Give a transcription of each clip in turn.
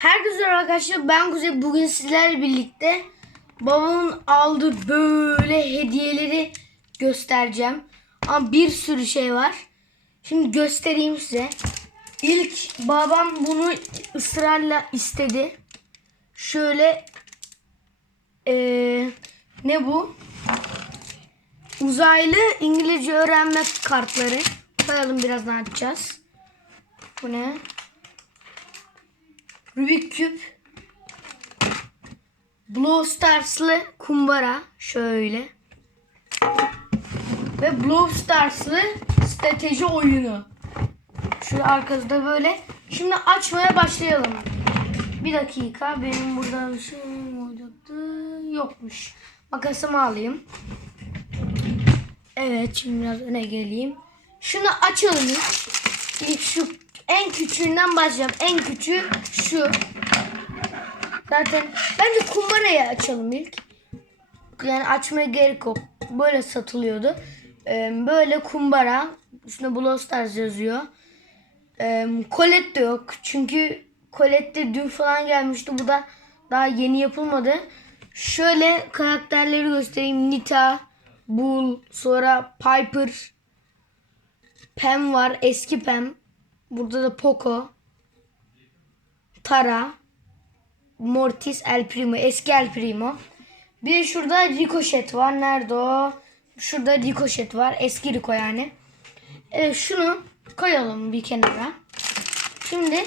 Herkese arkadaşlar ben Kuzey bugün sizlerle birlikte babamın aldığı böyle hediyeleri göstereceğim. Ama bir sürü şey var. Şimdi göstereyim size. İlk babam bunu ısrarla istedi. Şöyle eee, ne bu? Uzaylı İngilizce öğrenme kartları. Koyalım birazdan açacağız. Bu ne? Rubik küp. Blow Stars'lı kumbara. Şöyle. Ve Blow Stars'lı strateji oyunu. Şu arkasında böyle. Şimdi açmaya başlayalım. Bir dakika. Benim burada bir şey olacaktı. Yokmuş. Makasımı alayım. Evet şimdi biraz öne geleyim. Şunu açalım. İlk şu en küçüğünden başlayalım. En küçüğü şu. Zaten bence kumbarayı açalım ilk. Yani açmaya gerek yok. Böyle satılıyordu. Ee, böyle kumbara. Üstüne Brawl Stars yazıyor. Ee, Colette de yok. Çünkü Colette dün falan gelmişti. Bu da daha yeni yapılmadı. Şöyle karakterleri göstereyim. Nita, Bull, sonra Piper, Pam var. Eski Pam. Burada da Poco. Tara. Mortis El Primo. Eski El Primo. Bir de şurada Ricochet var. Nerede o? Şurada Ricochet var. Eski Rico yani. Evet şunu koyalım bir kenara. Şimdi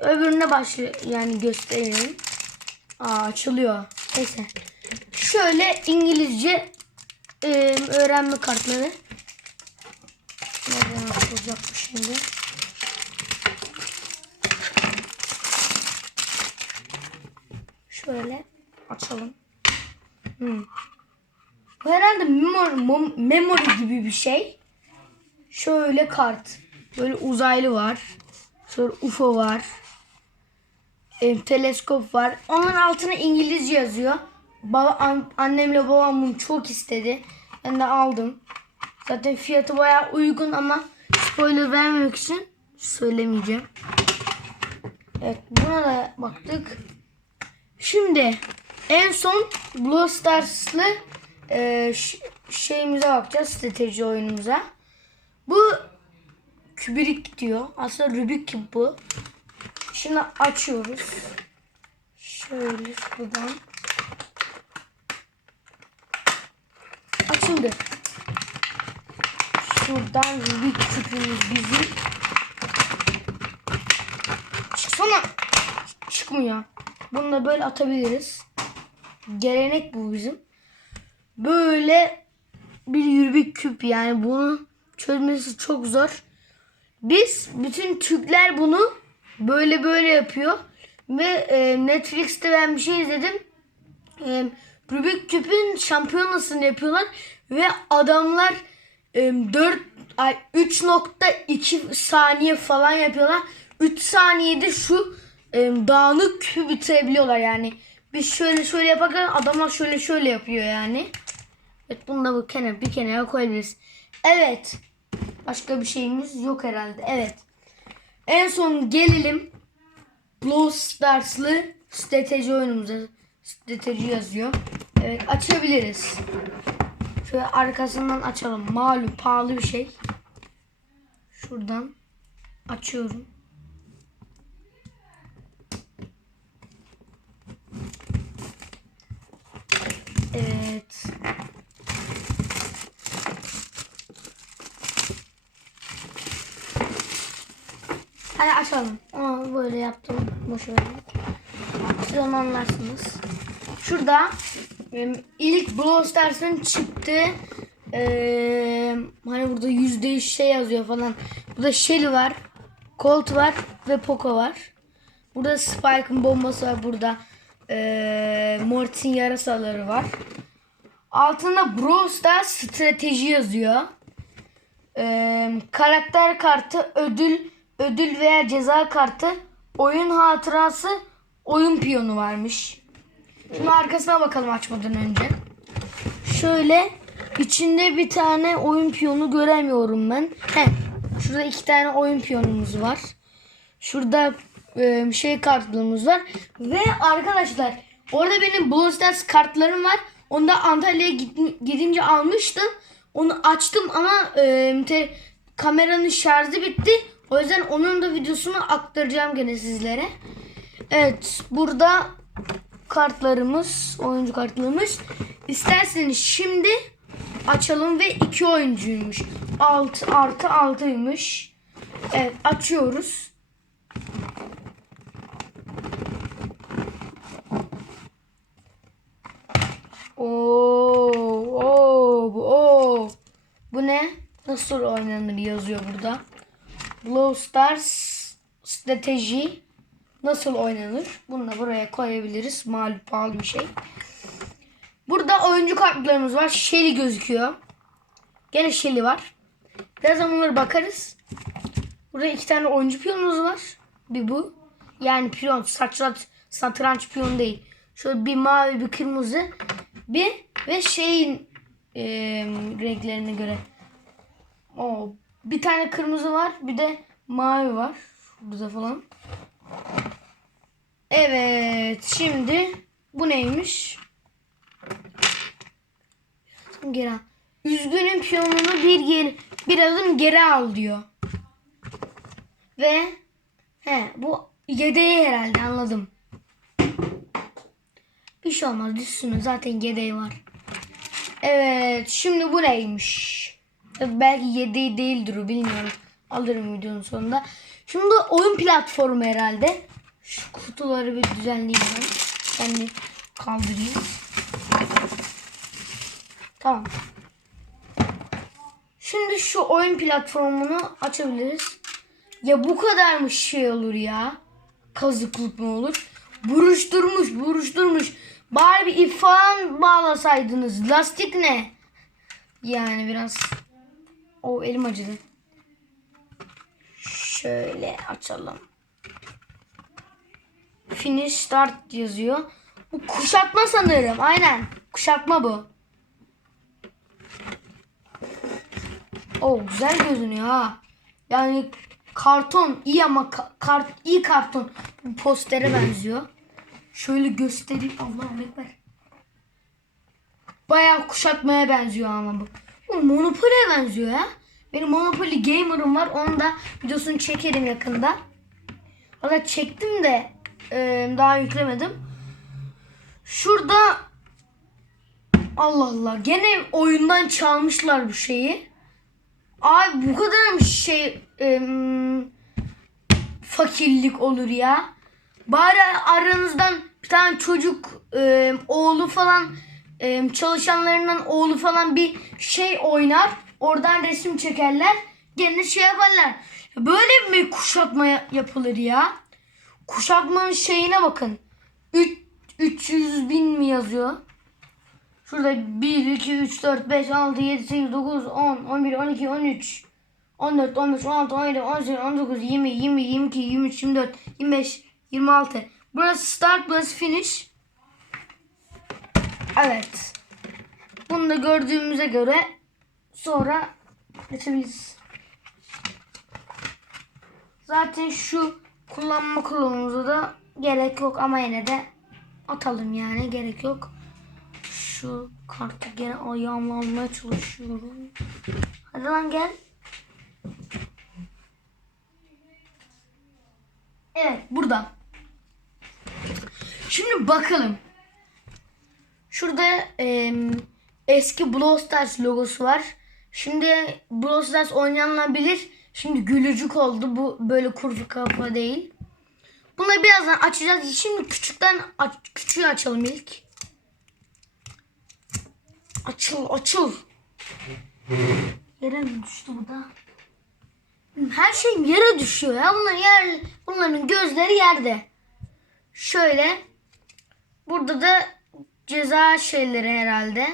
öbürüne başlıyor. Yani gösterelim. Aa açılıyor. Neyse. Şöyle İngilizce e, öğrenme kartları. Nereden açılacakmış şimdi? Şöyle açalım. Hmm. Bu herhalde memory, memory gibi bir şey. Şöyle kart. Böyle uzaylı var. Sonra UFO var. E, teleskop var. Onun altına İngilizce yazıyor. Baba, an- annemle babam bunu çok istedi. Ben de aldım. Zaten fiyatı bayağı uygun ama spoiler vermemek için söylemeyeceğim. Evet buna da baktık. Şimdi en son Blue Stars'lı e, şeyimize bakacağız. Strateji oyunumuza. Bu kübrik diyor. Aslında Rubik küp bu. Şimdi açıyoruz. Şöyle şuradan. Açıldı. Şuradan Rubik küpümüz bizim. Çıksana. Çıkmıyor. Bunu da böyle atabiliriz. Gelenek bu bizim. Böyle bir Rubik küp yani bunu çözmesi çok zor. Biz bütün Türkler bunu böyle böyle yapıyor. Ve e, Netflix'te ben bir şey izledim. E, Rubik küpün şampiyonasını yapıyorlar. Ve adamlar e, 4 ay 3.2 saniye falan yapıyorlar. 3 saniyede şu e, dağınık bitirebiliyorlar yani. Biz şöyle şöyle yaparken adamlar şöyle şöyle yapıyor yani. Evet bunu da bu kenar bir kenara koyabiliriz. Evet. Başka bir şeyimiz yok herhalde. Evet. En son gelelim Brawl Stars'lı strateji oyunumuza. Strateji yazıyor. Evet açabiliriz. Şöyle arkasından açalım. Malum pahalı bir şey. Şuradan açıyorum. Evet. Hadi açalım. Aa, böyle yaptım. Boş ver. Siz onu anlarsınız. Şurada ilk Brawl Stars'ın çıktı. Ee, hani burada yüzde yüz şey yazıyor falan. Burada Shelly var. Colt var ve Poco var. Burada Spike'ın bombası var. Burada ee, Mortis'in yarasaları var. Altında Stars strateji yazıyor. Ee, karakter kartı, ödül, ödül veya ceza kartı, oyun hatırası, oyun piyonu varmış. Şimdi arkasına bakalım açmadan önce. Şöyle içinde bir tane oyun piyonu göremiyorum ben. He, şurada iki tane oyun piyonumuz var. Şurada e, şey kartlığımız var. Ve arkadaşlar orada benim Brawl Stars kartlarım var. Onu da Antalya'ya gidince almıştım. Onu açtım ama e, kameranın şarjı bitti. O yüzden onun da videosunu aktaracağım gene sizlere. Evet burada kartlarımız, oyuncu kartlarımız. İsterseniz şimdi açalım ve iki oyuncuymuş. 6 artı 6'ymış. Evet açıyoruz. Oo, oo, oo. Bu ne? Nasıl oynanır yazıyor burada. Blow Stars strateji nasıl oynanır? Bunu da buraya koyabiliriz. Malum pahalı bir şey. Burada oyuncu kartlarımız var. Shelly gözüküyor. Gene Shelly var. Birazdan bunlara bakarız. Burada iki tane oyuncu piyonumuz var. Bir bu. Yani piyon, satranç, satranç piyon değil. Şöyle bir mavi, bir kırmızı. Bir ve şeyin e, renklerine göre. O bir tane kırmızı var, bir de mavi var. Burada falan. Evet, şimdi bu neymiş? Geri al. Üzgünüm piyonunu bir geri, bir adım geri al diyor. Ve he bu yedeği herhalde anladım. Bir şey olmaz düşsün zaten yedeği var. Evet şimdi bu neymiş? Ya Belki yedeği değildir bilmiyorum. Alırım videonun sonunda. Şimdi oyun platformu herhalde. Şu kutuları bir düzenleyeyim ben. Bir kaldırayım. Tamam. Şimdi şu oyun platformunu açabiliriz. Ya bu kadar mı şey olur ya? Kazıklık mı olur? Buruşturmuş, buruşturmuş. Bari bir ip falan bağlasaydınız. Lastik ne? Yani biraz... O elim acıdı. Şöyle açalım. Finish start yazıyor. Bu kuşatma sanırım. Aynen. Kuşatma bu. O güzel görünüyor ha. Yani karton iyi ama ka- kart iyi karton. Bu postere benziyor. Şöyle göstereyim. Allah'ım ekber. Bayağı kuşatmaya benziyor ama bu. Bu Monopoly'e benziyor ya. Benim Monopoly Gamer'ım var. Onu da videosunu çekerim yakında. Valla çektim de e, daha yüklemedim. Şurada Allah Allah gene oyundan çalmışlar bu şeyi. Abi bu kadar mı şey em, fakirlik olur ya? Bari aranızdan bir tane çocuk em, oğlu falan em, çalışanlarından oğlu falan bir şey oynar. Oradan resim çekerler. Gene şey yaparlar. Böyle mi kuşatma ya- yapılır ya? Kuşatmanın şeyine bakın. Üç- 300 bin mi yazıyor? Şurada 1, 2, 3, 4, 5, 6, 7, 8, 9, 10, 11, 12, 13, 14, 15, 16, 17, 18, 19, 20, 20, 22, 23, 24, 25, 26. Burası start, burası finish. Evet. Bunu da gördüğümüze göre sonra geçebiliriz. Zaten şu kullanma kılavuzumuza da gerek yok ama yine de atalım yani gerek yok. Şu kartı gene ayağımla almaya çalışıyorum. Hadi lan gel. Evet burada. Şimdi bakalım. Şurada em, eski Brawl Stars logosu var. Şimdi Brawl Stars oynayanlar. Şimdi gülücük oldu. Bu böyle kurgu kafa değil. Bunları birazdan açacağız. Şimdi küçükten aç, küçüğü açalım ilk. Açıl açıl. Yere mi düştü bu da? Her şey yere düşüyor ya. Bunların, yer, bunların gözleri yerde. Şöyle. Burada da ceza şeyleri herhalde.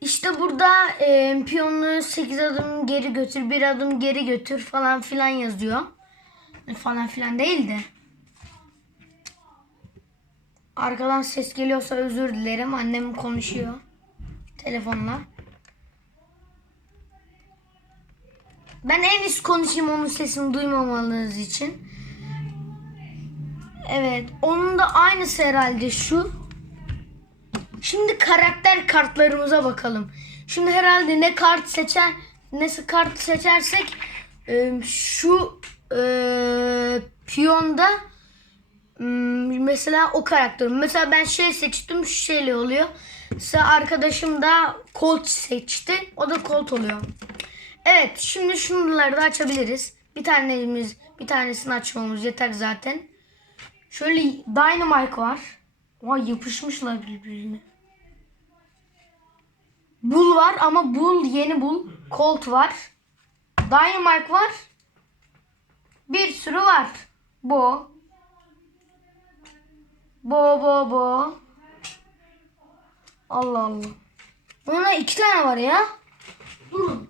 İşte burada e, piyonunu 8 adım geri götür, bir adım geri götür falan filan yazıyor. Falan filan değil de. Arkadan ses geliyorsa özür dilerim. Annem konuşuyor. Telefonla. Ben en üst konuşayım onun sesini duymamanız için. Evet. Onun da aynısı herhalde şu. Şimdi karakter kartlarımıza bakalım. Şimdi herhalde ne kart seçer, ne kart seçersek e, şu e, piyonda mesela o karakter. Mesela ben şey seçtim şu şeyle oluyor. Mesela arkadaşım da Colt seçti. O da Colt oluyor. Evet şimdi şunları da açabiliriz. Bir tanemiz bir tanesini açmamız yeter zaten. Şöyle Dynamite var. Vay yapışmışlar birbirine. Bull var ama Bull yeni Bull. Colt var. Dynamite var. Bir sürü var. Bu. Bo bo bo. Allah Allah. Buna iki tane var ya. Durun.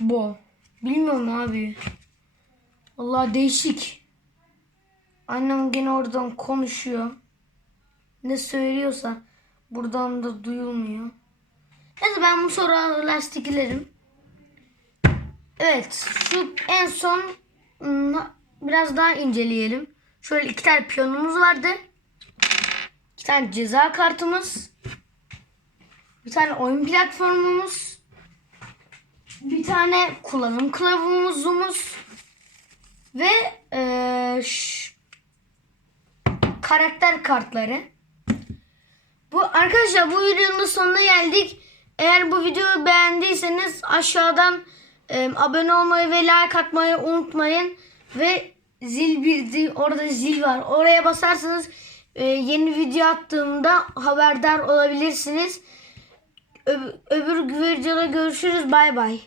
Bo. Bilmiyorum abi. Allah değişik. Annem gene oradan konuşuyor. Ne söylüyorsa buradan da duyulmuyor. Neyse ben bu soru lastiklerim. Evet şu en son hmm, biraz daha inceleyelim. Şöyle iki tane piyonumuz vardı. İki tane ceza kartımız. Bir tane oyun platformumuz. Bir tane kullanım kılavuzumuz. Ve eee, ş- karakter kartları. Bu arkadaşlar bu videonun sonuna geldik. Eğer bu videoyu beğendiyseniz aşağıdan e, abone olmayı ve like atmayı unutmayın. Ve zil bildi orada zil var. Oraya basarsanız e, yeni video attığımda haberdar olabilirsiniz. Öb- öbür videoda görüşürüz. Bay bay.